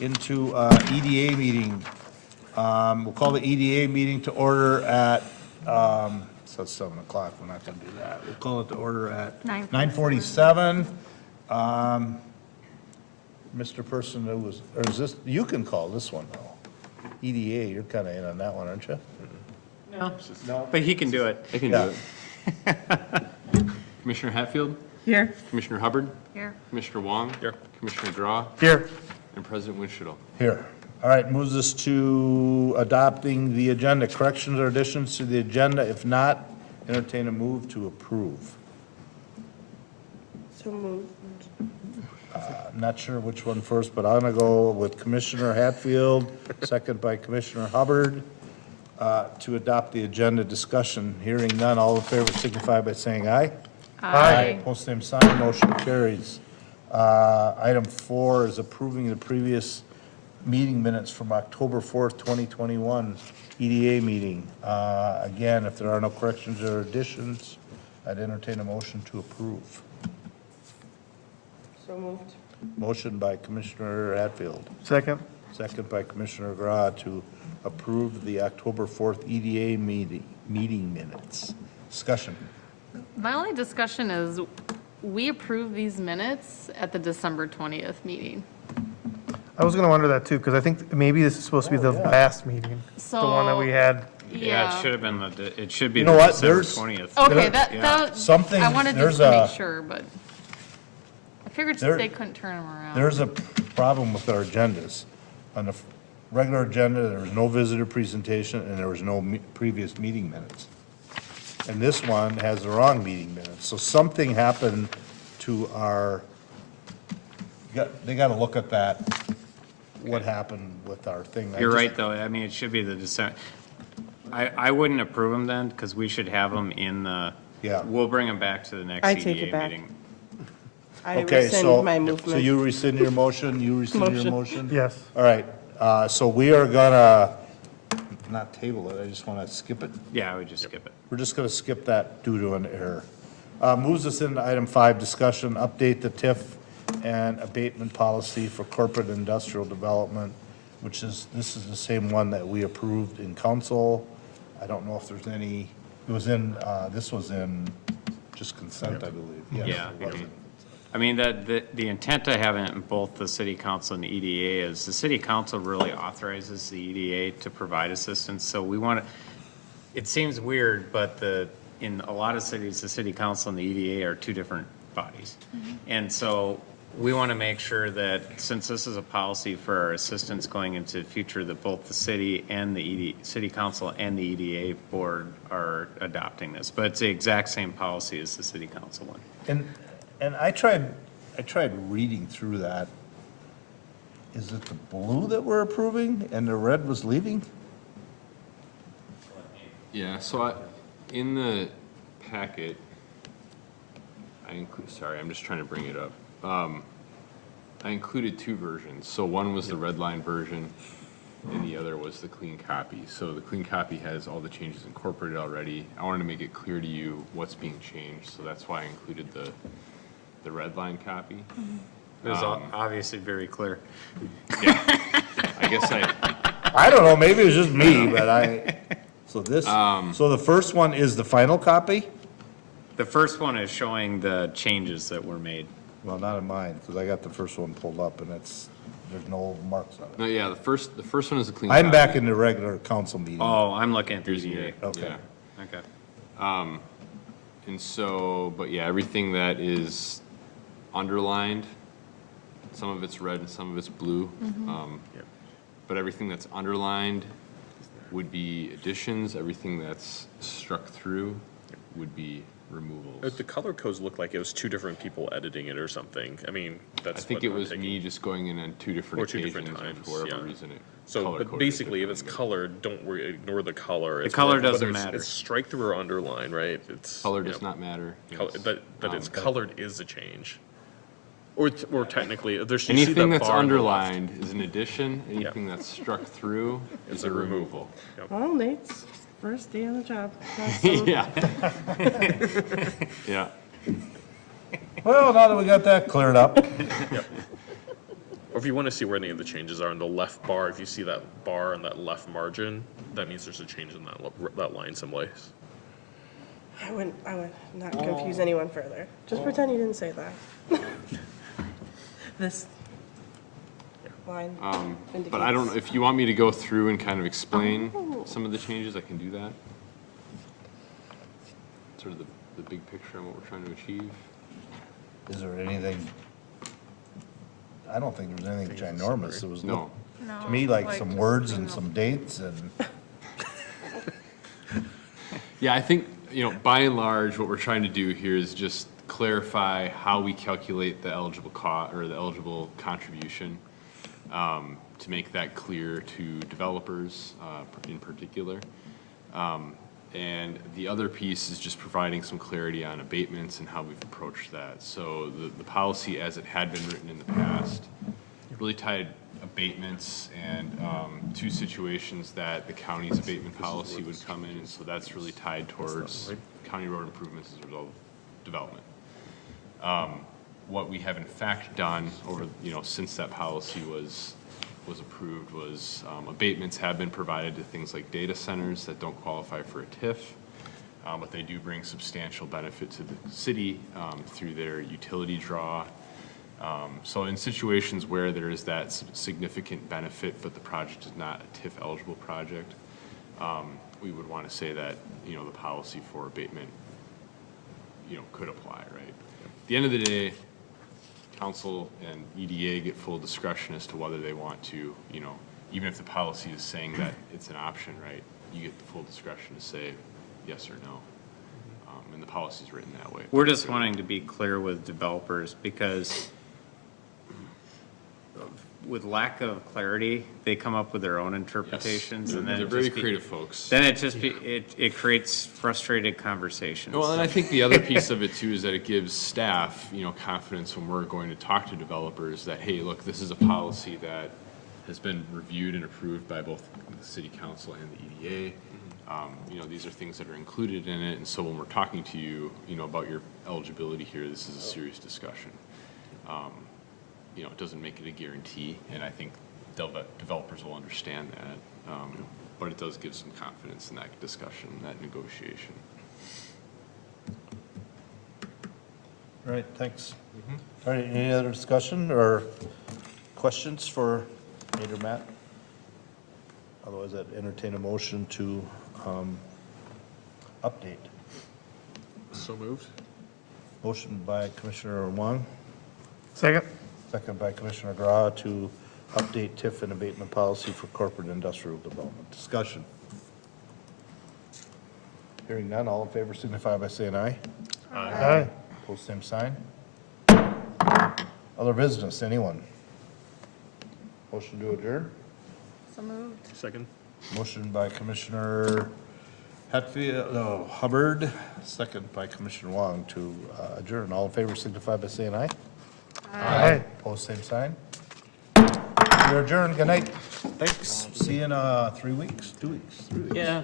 into EDA meeting. We'll call the EDA meeting to order at, so it's 7 o'clock, we're not going to do that. We'll call it to order at 9:47. Mr. Person, who was, or is this, you can call this one though. EDA, you're kind of in on that one, aren't you? No, but he can do it. I can do it. Commissioner Hatfield, Here. Commissioner Hubbard, Here. Commissioner Wong, Here. Commissioner Draw, Here. and President Winchell. Here. All right, moves us to adopting the agenda. Corrections or additions to the agenda? If not, entertain a move to approve. So moved. I'm not sure which one first, but I'm going to go with Commissioner Hatfield, second by Commissioner Hubbard, to adopt the agenda. Discussion. Hearing none, all in favor signify by saying aye. Aye. Post same sign, motion carries. Item 4 is approving the previous meeting minutes from October 4th, 2021, EDA meeting. Again, if there are no corrections or additions, I'd entertain a motion to approve. So moved. Motion by Commissioner Hatfield, Second. second by Commissioner Gra to approve the October 4th EDA meeting minutes. Discussion. My only discussion is, we approved these minutes at the December 20th meeting. I was gonna wonder that too, because I think maybe this is supposed to be the last meeting, the one that we had. Yeah, it should have been, it should be You know the what? December There's- 20th. Okay, Yeah. that, Something, I wanted there's just to make a, sure, but I figured There- they couldn't turn them around. there's a problem with our agendas. On the regular agenda, there was no visitor presentation and there was no previous meeting minutes. And this one has the wrong meeting minutes. So something happened to our, they got to look at that, what happened with our thing. I You're just- right, though. I mean, it should be the December. I wouldn't approve them then, because we should have them in the, Yeah. we'll bring them back to the next I take it EDA back. meeting. I Okay, rescind so, my so movement. you rescind your motion, you rescind your Motion. motion? Yes. All right, so we are gonna, not table it, I just want to skip it. Yeah, I would just skip it. We're just going to skip that due to an error. Moves us into item 5, discussion, update the TIF and abatement policy for corporate industrial development, which is, this is the same one that we approved in council. I don't know if there's any, it was in, this was in just consent, I believe. Yes, Yeah. it was in- I mean, the intent to have it in both the city council and the EDA is the city council really authorizes the EDA to provide assistance. So we want to, it seems weird, but in a lot of cities, the city council and the EDA are two different bodies. And so we want to make sure that since this is a policy for our assistance going into the future, that both the city and the city council and the EDA board are adopting this. But it's the exact same policy as the city council one. And I tried reading through that. Is it the blue that we're approving and the red was leaving? Yeah, so in the packet, sorry, I'm just trying to bring it up. I included two versions. So one was the red line version and the other was the clean copy. So the clean copy has all the changes incorporated already. I wanted to make it clear to you what's being changed, so that's why I included the red line copy. It was obviously very clear. Yeah, I guess I don't know, maybe it was just me, but so this, so the first one is the final copy? The first one is showing the changes that were made. Well, not in mine, because I got the first one pulled up and there's no marks on it. no, yeah, the first one is the clean copy. I'm back in the regular council meeting. Oh, I'm looking at the Here's EDA. here. Okay. Yeah. Okay. And so, but yeah, everything that is underlined, some of it's red and some of it's blue. But everything that's underlined would be additions, everything that's struck through would be removals. The color codes look like it was two different people editing it or something. I mean, I that's think what it I'm was thinking. me just going in on two different Or two occasions, different and times, for whatever yeah. reason it So, but color-coded basically, if it's differently, colored, don't worry, ignore the color. It's color whether doesn't it's- matter. It's strike through or underline, right? It's. but color yeah. does not matter. Color- yes. That it's colored is a change. Or technically, there's. you see Anything that that's bar on the left. underlined is an addition, anything that's struck through is a removal. Well, Nate's first day on the job. Yeah. Yeah. Well, now that we got that cleared up, Or if if you want to see where any of the changes are in the left bar, if you see that bar in that left margin, that means there's a change in that line someplace. I would not confuse anyone further. Just pretend you didn't say that. This line indicates. But I don't, if you want me to go through and kind of explain some of the changes, I can do that. Sort of the big picture on what we're trying to achieve. Is there anything, I don't think there's anything ginormous. It was, No. to me, like some words and some dates and, Yeah, I think, by and large, what we're trying to do here is just clarify how we calculate the eligible or the eligible contribution, to make that clear to developers, in particular. And the other piece is just providing some clarity on abatements and how we've approached that. So the policy as it had been written in the past really tied abatements and two situations that the county's abatement policy would come in, and so that's really tied towards county road improvements as a result of development. What we have in fact done over, since that policy was approved was abatements have been provided to things like data centers that don't qualify for a TIF, but they do bring substantial benefit to the city through their utility draw. So in situations where there is that significant benefit, but the project is not a TIF eligible project, we would want to say that, the policy for abatement, could apply, right? At the end of the day, council and EDA get full discretion as to whether they want to, even if the policy is saying that it's an option, right? You get the full discretion to say yes or no. And the policy is written that way. We're just wanting to be clear with developers because with lack of clarity, they come up with their own interpretations and then They're it very just be- creative folks. Then it creates frustrated conversations. Well, and I think the other piece of it too is that it gives staff, confidence when we're going to talk to developers that, hey, look, this is a policy that has been reviewed and approved by both the city council and the EDA. These are things that are included in it, and so when we're talking to you, about your eligibility here, this is a serious discussion. It doesn't make it a guarantee, and I think developers will understand that. But it does give some confidence in that discussion, that negotiation. all right, thanks. All right, any other discussion or questions for Nate or Matt? Otherwise, I'd entertain a motion to update. So moved. Motion by Commissioner Wong, Second? second by Commissioner Gra to update TIF and abatement policy for corporate industrial development. Discussion. Hearing none, all in favor signify by saying aye. Aye. Pose same sign. Other business, anyone? Motion to adjourn? So moved. Second. Motion by Commissioner Hubbard, second by Commissioner Wong to adjourn. All in favor signify by saying aye. Aye. Pose same sign. You're adjourned. Good night. Thanks. See you in 3 weeks, 2 weeks, 3 weeks. Yeah.